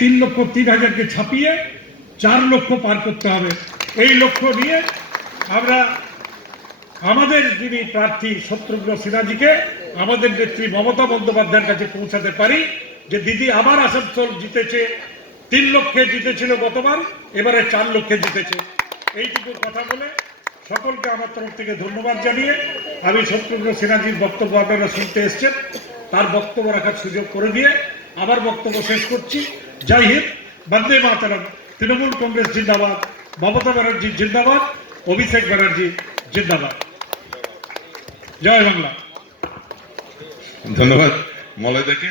3,03,000 ছাপিয়ে 4 লক্ষ পার করতে হবে। এই লক্ষ্য নিয়ে আমরা আমাদের যিনি প্রার্থী শত্রুঘ্ন সিনহাজিকে আমাদের নেত্রী মমতা বন্দ্যোপাধ্যায়ের কাছে পৌঁছাতে পারি যে দিদি আবার আসানসোল জিতেছে, 3 লক্ষে জিতেছিল গতবার, এবারে 4 লক্ষে জিতেছে। এইটুকু কথা বলে সকলকে আমার তরফ থেকে ধন্যবাদ জানিয়ে আমি শত্রুঘ্ন সিনহাজির বক্তব্য আপনারা শুনতে এসছেন, তার বক্তব্য রাখার সুযোগ করে দিয়ে আবার বক্তব্য শেষ করছি। জয় হিন্দ, বন্দে মাতরম, তৃণমূল কংগ্রেস জিন্দাবাদ, মমতা ব্যানার্জি জিন্দাবাদ, অভিষেক ব্যানার্জি জিন্দাবাদ। জয় বাংলা। ধন্যবাদ মলয়দাকে।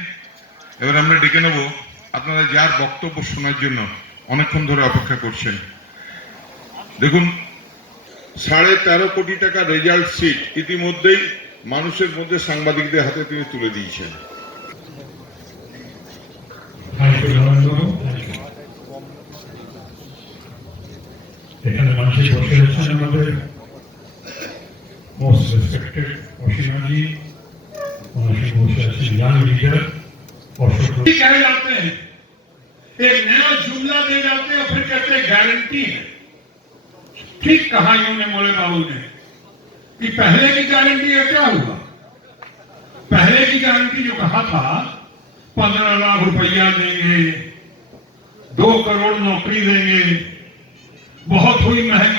এবার আমরা ডেকে নেব আপনারা যার বক্তব্য শোনার জন্য অনেকক্ষণ ধরে অপেক্ষা করছেন। দেখুন, 13.5 কোটি টাকা রেজাল্ট শিট ইতিমধ্যেই মানুষের মধ্যে সাংবাদিকদের হাতে তিনি তুলে দিয়েছেন। এখানে মানুষের বসে আছেন আমাদের মোস্ট রেসপেক্টেড অসীমাজি, মানুষের বসে আছেন ইয়াং লিডার कहे जाते हैं, एक नया जुमला दे जाते हैं फिर कहते हैं गारंटी है। ठीक कहा इन्होंने मोले बाबू ने कि पहले की गारंटी है, क्या हुआ? पहले की गारंटी जो कहा था 15 लाख रुपया देंगे, 2 करोड़ नौकरी देंगे, बहुत हुई महंगाई।